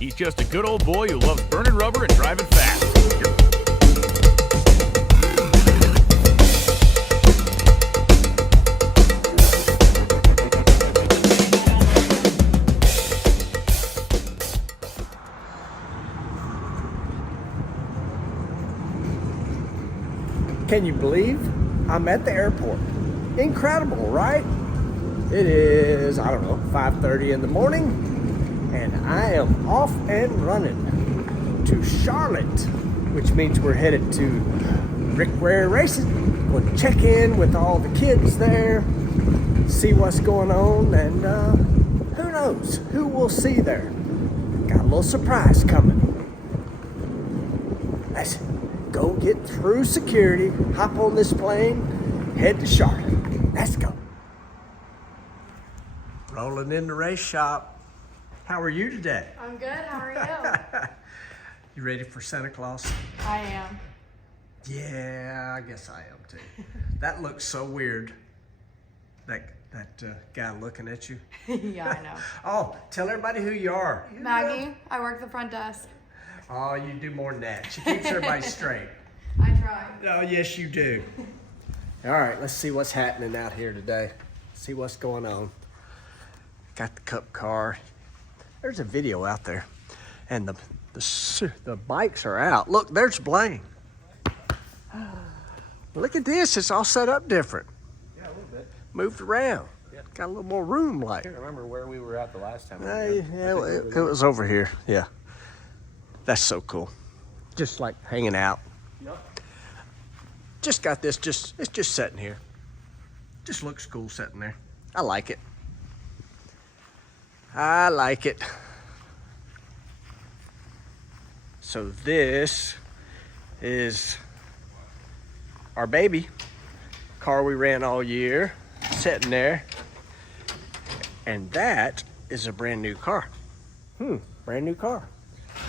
He's just a good old boy who loves burning rubber and driving fast. Can you believe I'm at the airport? Incredible, right? It is, I don't know, 5:30 in the morning, and I am off and running to Charlotte, which means we're headed to Rick Ware Racing. We'll check in with all the kids there, see what's going on, and who knows who we'll see there. Got a little surprise coming. Let's go get through security, hop on this plane, head to Charlotte. Let's go. Rolling in the race shop. How are you today? I'm good. How are you? You ready for Santa Claus? I am. Yeah, I guess I am too. That looks so weird. That guy looking at you. Yeah, I know. Oh, tell everybody who you are. Maggie, I work the front desk. Oh, you do more than that. She keeps everybody straight. I try. Oh, yes, you do. All right, let's see what's happening out here today. See what's going on. Got the cup car. There's a video out there, and the bikes are out. Look, there's Blaine. Look at this. It's all set up different. Yeah, a little bit. Moved around. Yeah. Got a little more room, like. I can't remember where we were at the last time. It was over here. Yeah. That's so cool. Just like hanging out. Yep. Just got this, it's just sitting here. Just looks cool sitting there. I like it. I like it. So this is our baby. Car we ran all year, sitting there. And that is a brand new car. Brand new car.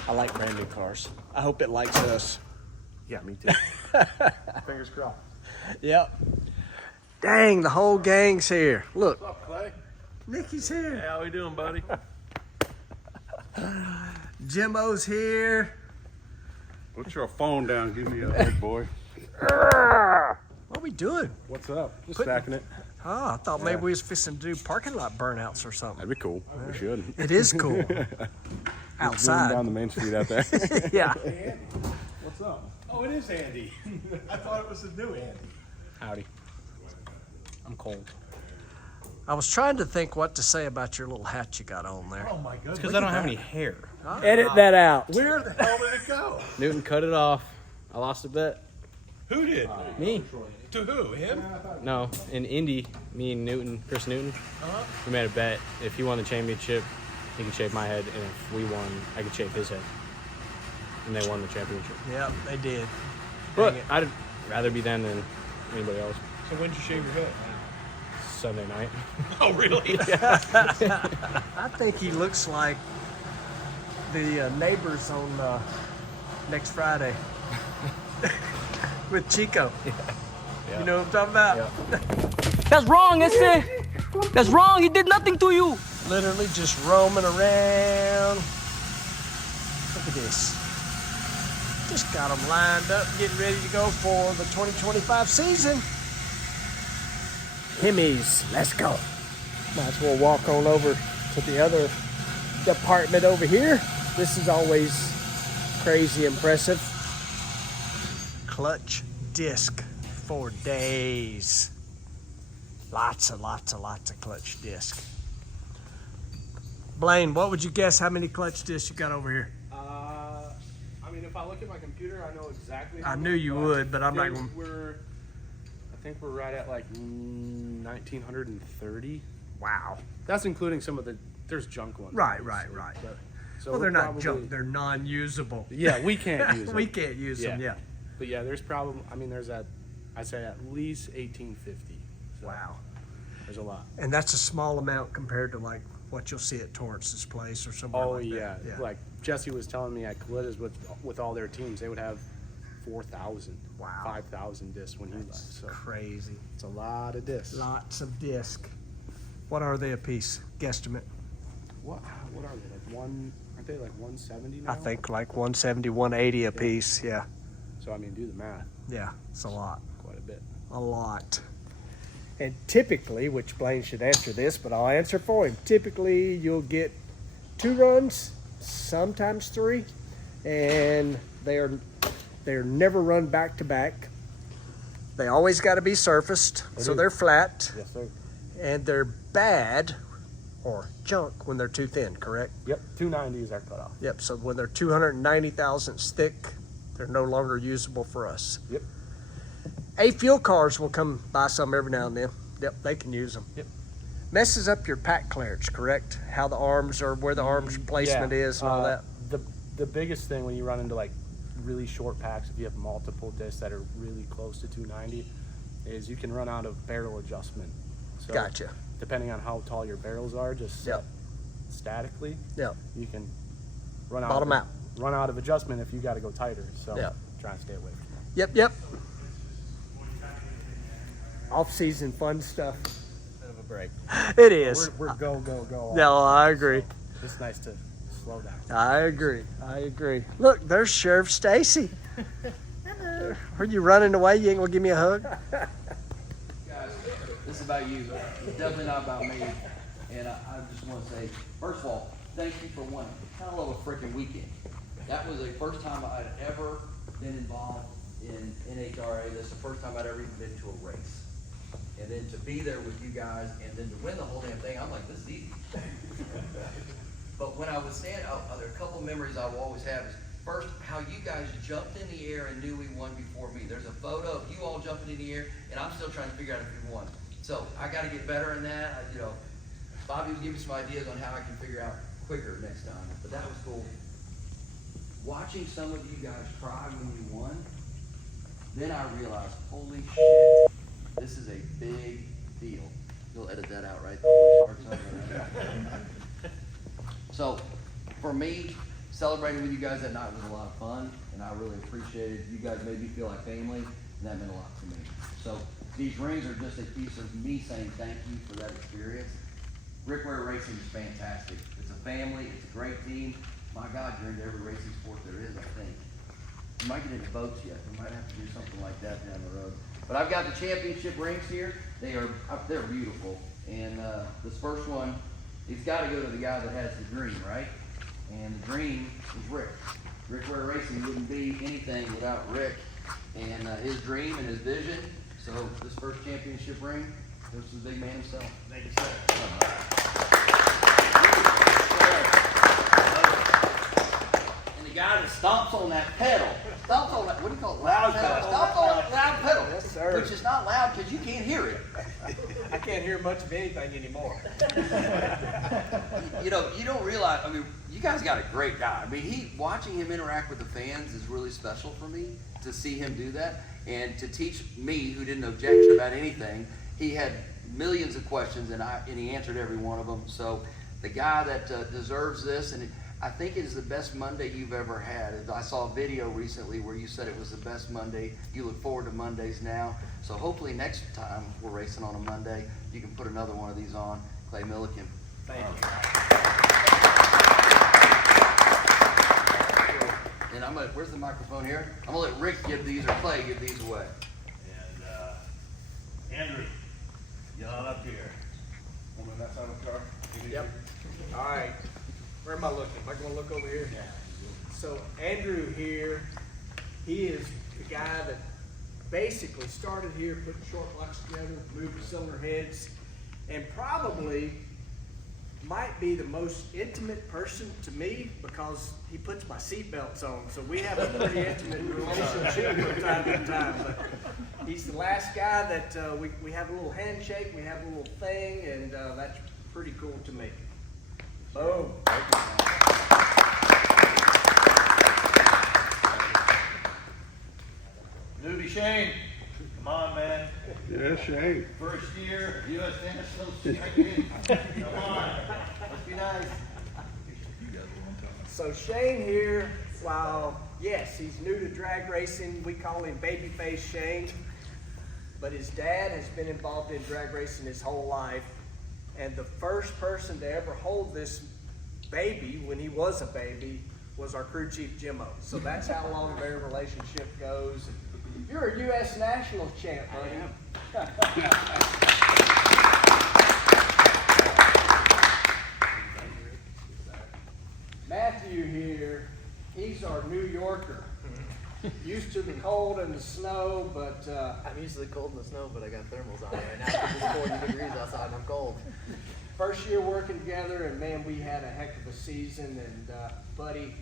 I like brand new cars. I hope it likes us. Yeah, me too. Fingers crossed. Yep. Dang, the whole gang's here. Look, What's up, Clay? Nikki's here. Hey, how we doing, buddy? Jimbo's here. Put your phone down. Give me a big boy. What we doing? What's up? Just Putting- stacking it. Oh, I thought maybe we was fixing to do parking lot burnouts or something. That'd be cool. We should. It is cool. Zoom down Outside. the main street out there. Yeah. What's up? Oh, it is Andy. I thought it was the new Andy. Howdy. I'm cold. I was trying to think what to say about your little hat you got on there. Oh my goodness. Because I don't have any hair. Edit that out. Where the hell did it go? Newton cut it off. I lost a bet. Who did? Me? To who? Him? No, in Indy, me and Newton, Chris Newton, we made a bet. If he won the championship, he could shave my head, and if we won, I could shave his head. And they won the championship. Yep, they did. But Dang it. I'd rather be them than anybody else. So when did you shave your head? Sunday night. Oh, really? I think he looks like the neighbors on next Friday with Chico. You know what I'm talking about? That's wrong, Este. That's wrong. He did nothing to you. Literally just roaming around. Look at this. Just got them lined up, getting ready to go for the 2025 season. Himmies, let's go. Might as well walk on over to the other department over here. This is always crazy impressive. Clutch disc for days. Lots of clutch disc. Blaine, what would you guess how many clutch discs you got over here? I mean, if I look at my computer, I know exactly. I knew you would, but I'm not going to. I think we're right at like 1,930. Wow. That's including some of the. There's junk ones. Right. But, so Well, we're they're not probably- junk. They're non-usable. Yeah, we can't use them. We can't use them, yeah. But yeah, there's probably. I mean, there's I'd say at least 1,850. So Wow. There's a lot. And that's a small amount compared to like what you'll see at Torrance's place or somewhere Oh like yeah. that. Like Jesse was telling me at Colitas with all their teams, they would have 4,000, Wow. 5,000 discs when he left. So Crazy. it's a lot of discs. Lots of disc. What are they a piece? Guesstimate. What are they? Like one? Aren't they like 170 now? I think like 170, 180 a piece. Yeah. So I mean, do the math. Yeah, it's a lot. Quite a bit. A lot. And typically, which Blaine should answer this, but I'll answer for him. Typically, you'll get 2 runs, sometimes 3, and they're never run back to back. They always got to be surfaced, so they're flat, Yes, sir. and they're bad or junk when they're too thin. Correct? Yep. 290s are cut off. Yep. So when they're 290 thousandths thick, they're no longer usable for us. Yep. A fuel cars will come buy some every now and then. Yep, they can use them. Yep. Messes up your pack clearance, correct? How the arms or where the arms placement is and all that. The biggest thing when you run into like really short packs, if you have multiple discs that are really close to 290, is you can run out of barrel adjustment. So Gotcha. depending on how tall your barrels are, just Yep. statically, Yep. you can run out. Bottom out. Run out of adjustment if you got to go tighter. So Yep. try and stay away from that. Yep, yep. Off-season fun stuff. Bit of a break. It is. We're go. No, I agree. It's nice to slow down. I agree. Look, there's Sheriff Stacy. Are you running away? You ain't gonna give me a hug? Guys, this is about you. It's definitely not about me. And I just want to say, first of all, thank you for one hell of a freaking weekend. That was the first time I'd ever been involved in NHRA. This is the first time I'd ever even been to a race. And then to be there with you guys and then to win the whole damn thing, I'm like, this is easy. But when I was standing, there are a couple memories I will always have is first, how you guys jumped in the air and knew we won before me. There's a photo of you all jumping in the air, and I'm still trying to figure out if we won. So I got to get better in that. Bobby was giving me some ideas on how I can figure out quicker next time. But that was cool. Watching some of you guys cry when you won, then I realized, holy shit, this is a big deal. You'll edit that out, right? So, for me, celebrating with you guys that night was a lot of fun, and I really appreciated it. You guys made me feel like family, and that meant a lot to me. So, these rings are just a piece of me saying thank you for that experience. Rickware Racing is fantastic. It's a family, it's a great team. My God, you're into every racing sport there is, I think. You might get into boats yet. We might have to do something like that down the road. But I've got the championship rings here. They're beautiful. And this first one, it's got to go to the guy that has the dream, right? And the dream is Rick. Rickware Racing wouldn't be anything without Rick and his dream and his vision. So this first championship ring goes to the big man himself. Thank you, sir. And the guy that stomps on that pedal, stomps on that, what do you call it? Loud pedal. Stomps on that loud pedal. Yes, sir. Which is not loud because you can't hear it. I can't hear much of anything anymore. You don't realize, you guys got a great guy. Watching him interact with the fans is really special for me to see him do that. And to teach me, who didn't know jack shit about anything, he had millions of questions and he answered every one of them. So the guy that deserves this, and I think it is the best Monday you've ever had. I saw a video recently where you said it was the best Monday. You look forward to Mondays now. So hopefully next time we're racing on a Monday, you can put another one of these on. Clay Milliken. Thank you. And where's the microphone here? I'm gonna let Rick give these or Clay give these away. And Andrew, y'all up here. On the left side of the car. Yep. All right. Where am I looking? Am I going to look over here? Yeah. So Andrew here, he is the guy that basically started here, put the short blocks together, moved the cylinder heads, and probably might be the most intimate person to me because he puts my seatbelts on. So we have a pretty intimate relationship from time to time. But he's the last guy that we have a little handshake, we have a little thing, and that's pretty cool to me. Boom. Newbie Shane, come on, man. Yeah, Shane. First year, U.S. National Champion. Come on, let's be nice. So Shane here, while yes, he's new to drag racing, we call him Babyface Shane, but his dad has been involved in drag racing his whole life, and the first person to ever hold this baby, when he was a baby, was our crew chief, Jimmo. So that's how long their relationship goes. You're a U.S. Nationals champ, buddy. Matthew here, he's our New Yorker. Used to the cold and the snow, but I'm used to the cold and the snow, but I got thermals on right now. It's 40 degrees outside and I'm cold. first year working together, and man, we had a heck of a season. And buddy,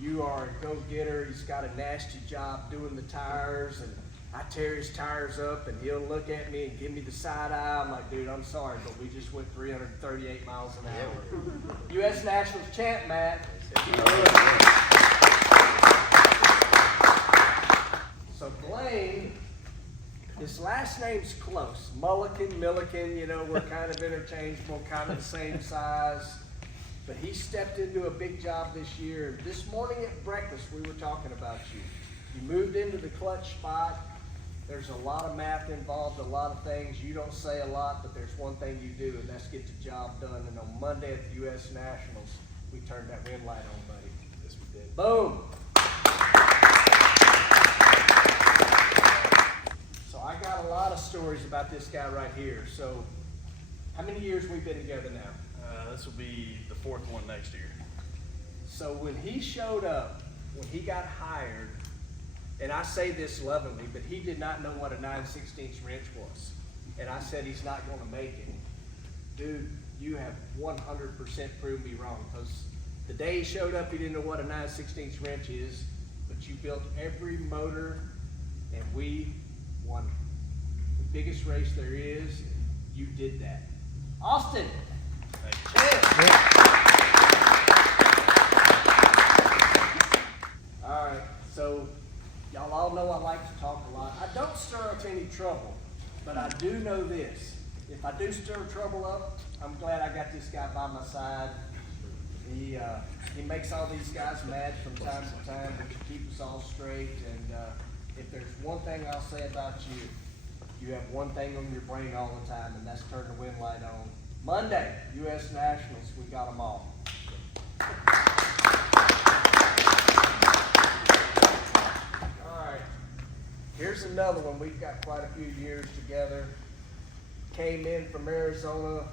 you are a go-getter. He's got a nasty job doing the tires, and I tear his tires up, and he'll look at me and give me the side eye. I'm like, dude, I'm sorry, but we just went 338 miles an hour. U.S. Nationals champ, Matt. So Blaine, his last name's close. Mullican, Milliken, you know, we're kind of interchangeable, kind of the same size. But he stepped into a big job this year. This morning at breakfast, we were talking about you. You moved into the clutch spot. There's a lot of math involved, a lot of things. You don't say a lot, but there's one thing you do, and that's get the job done. And on Monday at the U.S. Nationals, we turned that wind light on, buddy. Yes, we did. Boom. So I got a lot of stories about this guy right here. So how many years we've been together now? This will be the fourth one next year. So when he showed up, when he got hired, and I say this lovingly, but he did not know what a 9/16 wrench was. And I said he's not going to make it. Dude, you have 100% proved me wrong, because the day he showed up, he didn't know what a 9/16 wrench is, but you built every motor, and we won the biggest race there is. You did that. Austin. All right, so y'all all know I like to talk a lot. I don't stir up any trouble, but I do know this. If I do stir trouble up, I'm glad I got this guy by my side. He makes all these guys mad from time to time, but you keep us all straight. And if there's one thing I'll say about you, you have one thing on your brain all the time, and that's turn the wind light on. Monday, U.S. Nationals, we got them all. All right, here's another one. We've got quite a few years together. Came in from Arizona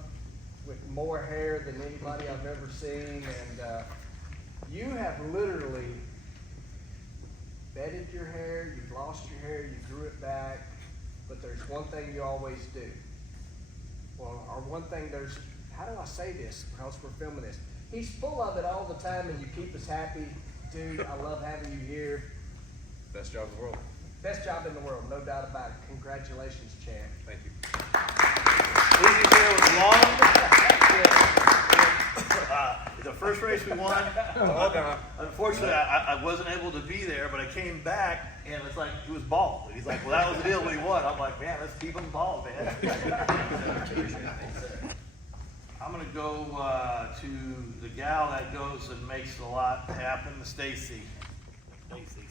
with more hair than anybody I've ever seen, and you have literally bedded your hair, you've lost your hair, you grew it back, but there's one thing you always do. Well, or one thing how do I say this? Because we're filming this. He's full of it all the time, and you keep us happy. Dude, I love having you here. Best job in the world. Best job in the world, no doubt about it. Congratulations, champ. Thank you. Easy there was long. The first race we won, unfortunately, I wasn't able to be there, but I came back, and it's like, he was bald. He's like, well, that was the deal when he won. I'm like, man, let's keep him bald, man. I'm going to go to the gal that goes and makes a lot happen, Stacy. Stacy.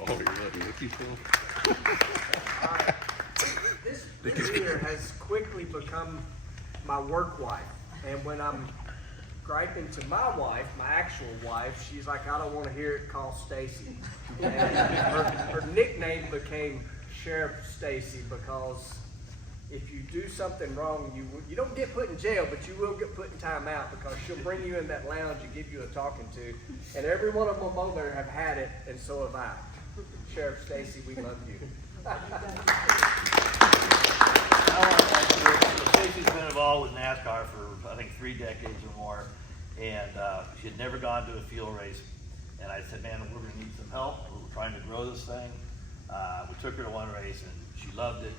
Oh, you're looking at people. All right. This here has quickly become my work wife. And when I'm griping to my wife, my actual wife, she's like, I don't want to hear it called Stacy. And her nickname became Sheriff Stacy, because if you do something wrong, you don't get put in jail, but you will get put in timeout, because she'll bring you in that lounge and give you a talking to. And every one of them over there have had it, and so have I. Sheriff Stacy, we love you. Stacy's been involved with NASCAR for, I think, 3 decades or more, and she had never gone to a field race. And I said, man, we're going to need some help. We're trying to grow this thing. We took her to one race, and she loved it.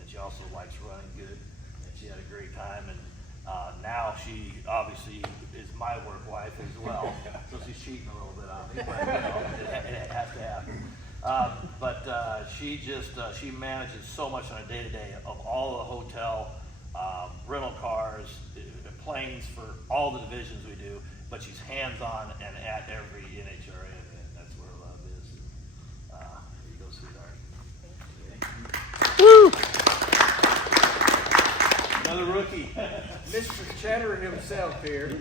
And she also likes running good, and she had a great time. And now she obviously is my work wife as well, so she's cheating a little bit on me, but you know, it has to happen. But she manages so much on a day-to-day of all the hotel, rental cars, planes for all the divisions we do, but she's hands-on and at every NHRA event. That's where her love is. Here you go, sweetheart. Woo! Another rookie. Mr. Cheddar himself here.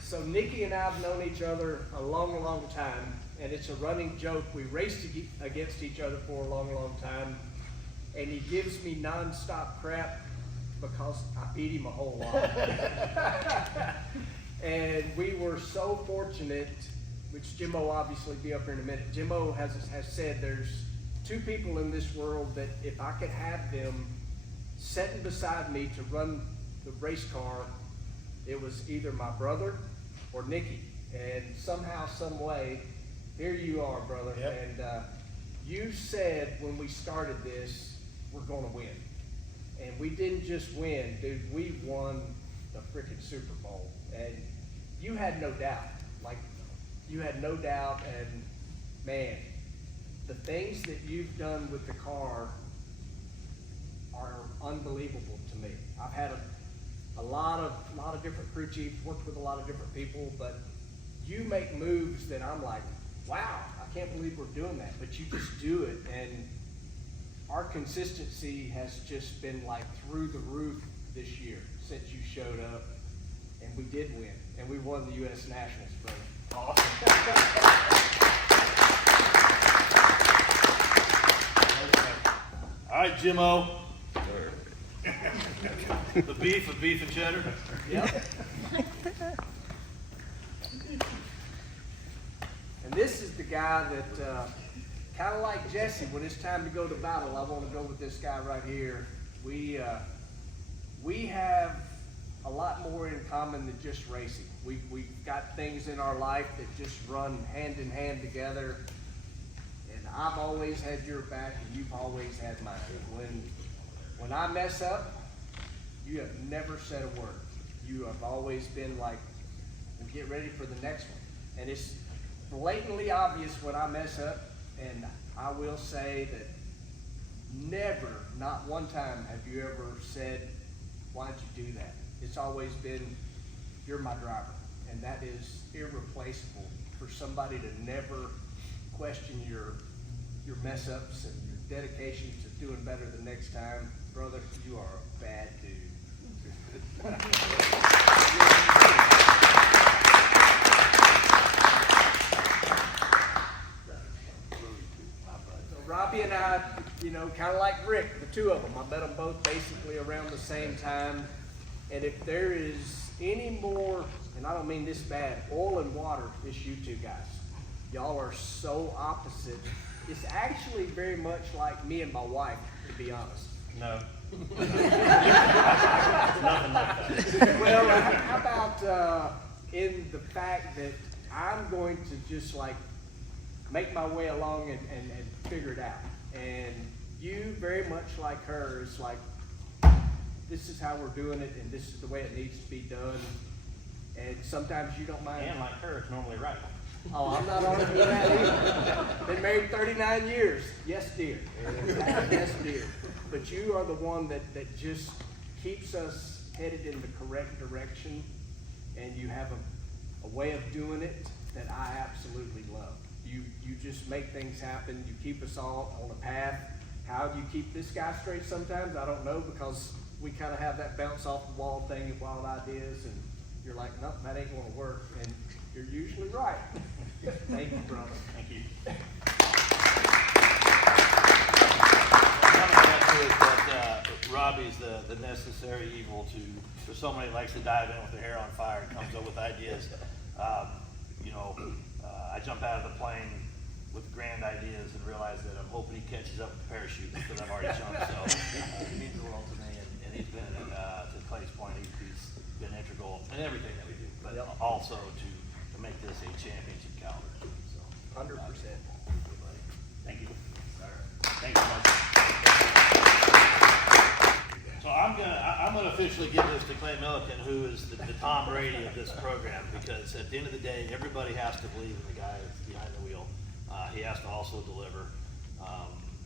So Nikki and I have known each other a long, long time, and it's a running joke. We raced against each other for a long, long time, and he gives me nonstop crap because I beat him a whole lot. And we were so fortunate, which Jimbo will obviously be up here in a minute. Jimbo has said there's two people in this world that if I could have them sitting beside me to run the race car, it was either my brother or Nikki. And somehow, some way, here you are, brother. Yep. And you said when we started this, we're gonna win. And we didn't just win, dude, we won the freaking Super Bowl. And you had no doubt, like, you had no doubt, and man, the things that you've done with the car are unbelievable to me. I've had a lot of different crew chiefs, worked with a lot of different people, but you make moves that I'm like, wow, I can't believe we're doing that, but you just do it, and our consistency has just been like through the roof this year since you showed up, and we did win, and we won the U.S. Nationals, brother. All right, Jimmo. The beef of beef and cheddar. Yep. And this is the guy that, kind of like Jesse, when it's time to go to battle, I want to go with this guy right here. We have a lot more in common than just racing. We've got things in our life that just run hand in hand together. And I've always had your back, and you've always had mine. When I mess up, you have never said a word. You have always been like, well, get ready for the next one. And it's blatantly obvious when I mess up, and I will say that never, not one time have you ever said, why'd you do that? It's always been, you're my driver. And that is irreplaceable for somebody to never question your mess ups and your dedication to doing better the next time. Brother, you are a bad dude. So Robbie and I, kind of like Rick, the two of them, I met them both basically around the same time. And if there is any more, and I don't mean this bad, oil and water, it's you two guys. Y'all are so opposite. It's actually very much like me and my wife, to be honest. No. Nothing like that. Well, how about in the fact that I'm going to just like make my way along and figure it out. And you, very much like her, is like, this is how we're doing it, and this is the way it needs to be done. And sometimes you don't mind. And like her, it's normally right. Oh, I'm not arguing with that either. Been married 39 years. Yes, dear. Yes, dear. But you are the one that just keeps us headed in the correct direction, and you have a way of doing it that I absolutely love. You just make things happen. You keep us all on a path. How you keep this guy straight sometimes, I don't know, because we kind of have that bounce off the wall thing and wild ideas, and you're like, nope, that ain't gonna work, and you're usually right. Thank you, brother. Thank you. That Robbie's the necessary evil for somebody that likes to dive in with their hair on fire and comes up with ideas. I jump out of the plane with grand ideas and realize that I'm hoping he catches up with the parachute because I've already jumped. So he means the world to me, and he's been to Clay's point. He's been integral in everything that we do, but also to make this a championship caliber. So 100%. thank you. Thank you much. So I'm gonna officially give this to Clay Milliken, who is the Tom Brady of this program, because at the end of the day, everybody has to believe in the guy that's behind the wheel. He has to also deliver.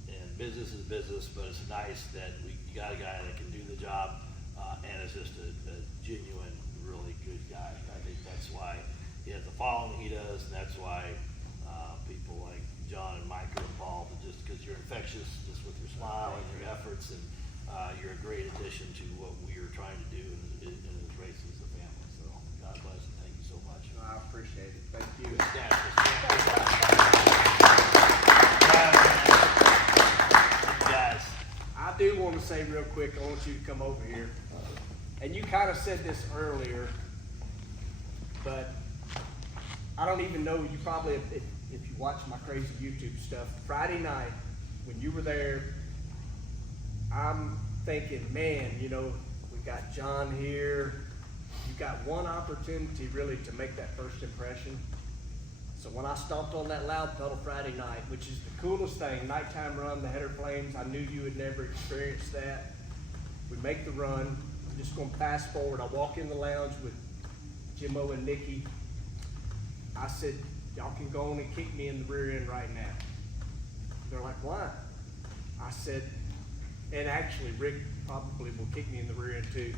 And business is business, but it's nice that you got a guy that can do the job, and is just a genuine, really good guy. I think that's why he has the following he does, and that's why people like John and Mike are involved, just because you're infectious, just with your smile and your efforts, and You're a great addition to what we are trying to do in this race as a family. So God bless you. Thank you so much. I appreciate it. Thank you. Guys. I do want to say real quick, I want you to come over here. And you kind of said this earlier, but I don't even know, you probably, if you watch my crazy YouTube stuff, Friday night, when you were there, I'm thinking, man, you know, we got John here. You got one opportunity really to make that first impression. So when I stomped on that loud pedal Friday night, which is the coolest thing, nighttime run, the header flames, I knew you had never experienced that. We make the run. I'm just going to fast forward. I walk in the lounge with Jimmo and Nikki. I said, y'all can go on and kick me in the rear end right now. They're like, why? I said, and actually Rick probably will kick me in the rear end too.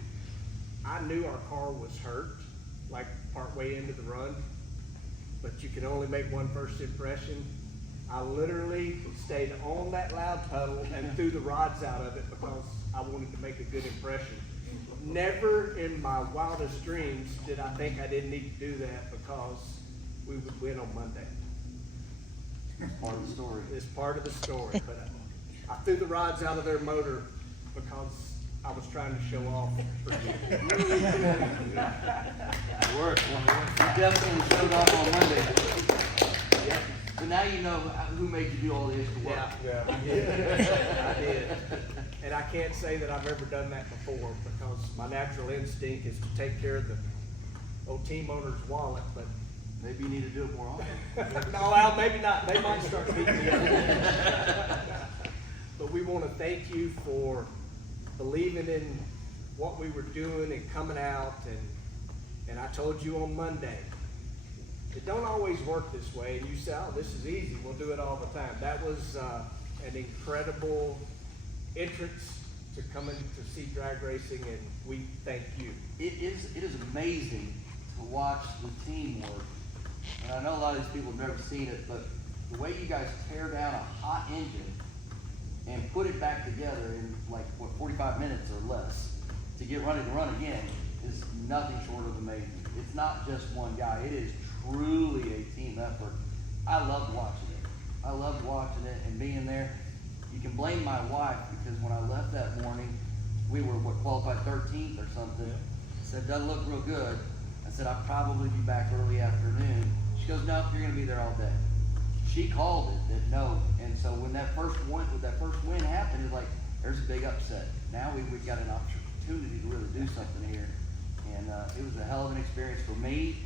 I knew our car was hurt, like partway into the run, but you can only make one first impression. I literally stayed on that loud pedal and threw the rods out of it because I wanted to make a good impression. Never in my wildest dreams did I think I didn't need to do that because we would win on Monday. Part of the story. It's part of the story, but I threw the rods out of their motor because I was trying to show off for you. It worked. You definitely showed up on Monday. Yeah. So now you know who made you do all the extra work. Yeah, I did. I did. And I can't say that I've ever done that before because my natural instinct is to take care of the old team owner's wallet, but Maybe you need to do it more often. no, Al, maybe not. They might start beating me up. But we want to thank you for believing in what we were doing and coming out. And I told you on Monday, it don't always work this way. And you said, oh, this is easy. We'll do it all the time. That was an incredible entrance to coming to see drag racing, and we thank you. It is amazing to watch the team work. And I know a lot of these people have never seen it, but the way you guys tear down a hot engine and put it back together in like, 45 minutes or less to get ready to run again is nothing short of amazing. It's not just one guy. It is truly a team effort. I loved watching it. I loved watching it and being there. You can blame my wife because when I left that morning, we were qualified 13th or something. I said, doesn't look real good. I said, I'll probably be back early afternoon. She goes, no, you're gonna be there all day. She called it, that no. And so when that first win happened, it's like, there's a big upset. Now we've got an opportunity to really do something here. And it was a hell of an experience for me.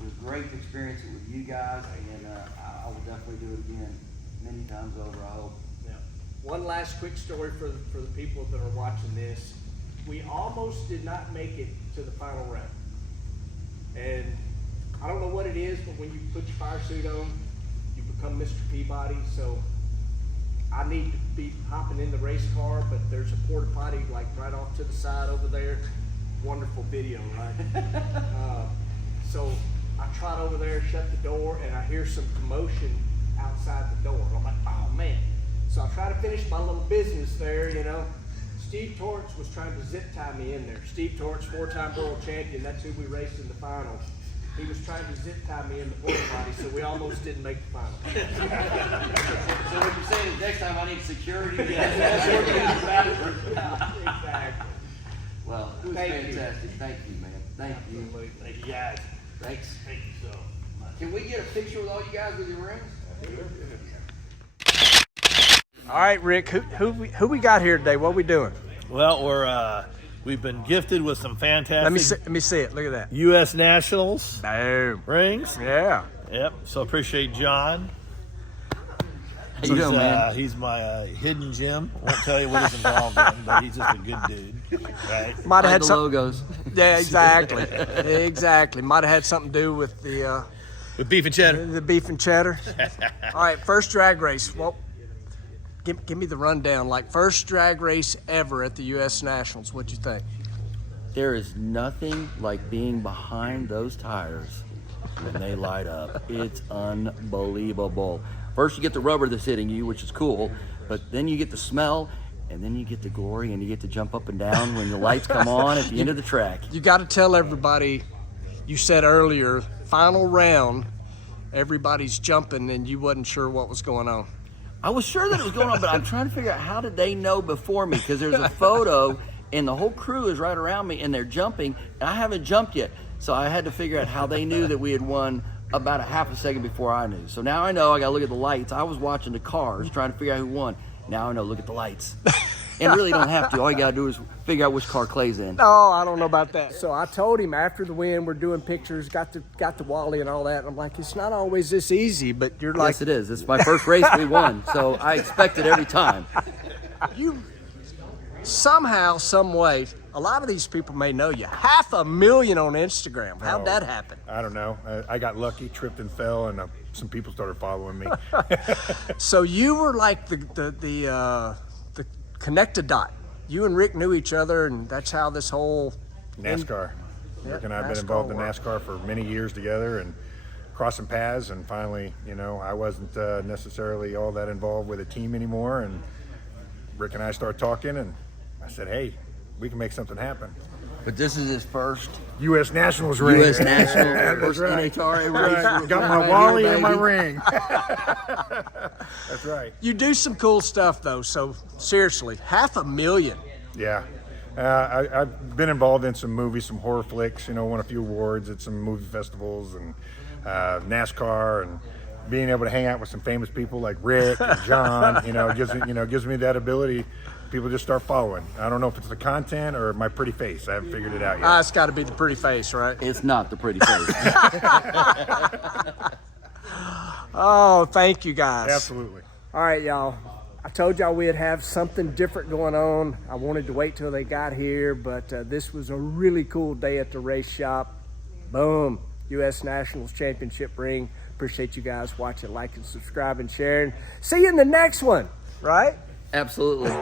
It was great to experience it with you guys, and I will definitely do it again many times over, I hope. Yeah. One last quick story for the people that are watching this. We almost did not make it to the final round. And I don't know what it is, but when you put your fire suit on, you become Mr. Peabody. So I need to be hopping in the race car, but there's a porta potty like right off to the side over there. Wonderful video, right? So I trot over there, shut the door, and I hear some commotion outside the door. I'm like, oh man. So I try to finish my little business there, you know. Steve Torrance was trying to zip tie me in there. Steve Torrance, 4-time world champion, that's who we raced in the final. He was trying to zip tie me in the porta potty, so we almost didn't make the final. So what you're saying is next time I need security? Exactly. Well, it was fantastic. Thank you, man. Thank you. Thank you guys. Thanks. Thank you so much. Can we get a picture with all you guys with your rings? All right, Rick, who we got here today? What are we doing? Well, we've been gifted with some fantastic Let me see it. Look at that. U.S. Nationals Boom. rings. Yeah. Yep. So appreciate John. How you doing, man? He's my hidden gem. Won't tell you what he's involved in, but he's just a good dude, right? Might have had the some logos. Yeah, exactly. Exactly. Might have had something to do with the With beef and cheddar. the beef and cheddar. All right, first drag race. Well, give me the rundown. Like first drag race ever at the U.S. Nationals. What'd you think? There is nothing like being behind those tires when they light up. It's unbelievable. First you get the rubber that's hitting you, which is cool, but then you get the smell, and then you get the glory and you get to jump up and down when the lights come on at the end of the track. You got to tell everybody, you said earlier, final round, everybody's jumping and you wasn't sure what was going on. I was sure that it was going on, but I'm trying to figure out how did they know before me, because there's a photo and the whole crew is right around me and they're jumping and I haven't jumped yet. So I had to figure out how they knew that we had won about a half a second before I knew. So now I know I got to look at the lights. I was watching the cars trying to figure out who won. Now I know, look at the lights. And really don't have to. All you got to do is figure out which car Clay's in. No, I don't know about that. So I told him after the win, we're doing pictures, got the Wally and all that. And I'm like, it's not always this easy, but you're like. Yes, it is. It's my first race we won, so I expect it every time. You somehow, some way, a lot of these people may know you. 500,000 on Instagram. How'd that happen? I don't know. I got lucky, tripped and fell, and some people started following me. So you were like the connected dot. You and Rick knew each other, and that's how this whole NASCAR. Rick and I have been NASCAR involved in works. NASCAR for many years together and crossing paths, and finally, I wasn't necessarily all that involved with a team anymore, and Rick and I started talking, and I said, hey, we can make something happen. But this is his first U.S. Nationals ring. U.S. National, That's first right. NHRA race. Right. Got my Right Wally here, and my baby. ring. That's right. You do some cool stuff though. So seriously, 500,000. Yeah. I've been involved in some movies, some horror flicks, won a few awards at some movie festivals and NASCAR, and being able to hang out with some famous people like Rick and John, gives me that ability. People just start following. I don't know if it's the content or my pretty face. I haven't figured it out yet. It's got to be the pretty face, right? It's not the pretty face. Oh, thank you guys. Absolutely. All right, y'all. I told y'all we'd have something different going on. I wanted to wait till they got here, but this was a really cool day at the race shop. Boom. U.S. Nationals Championship ring. Appreciate you guys watching, liking, subscribing, sharing. See you in the next one, right? Absolutely.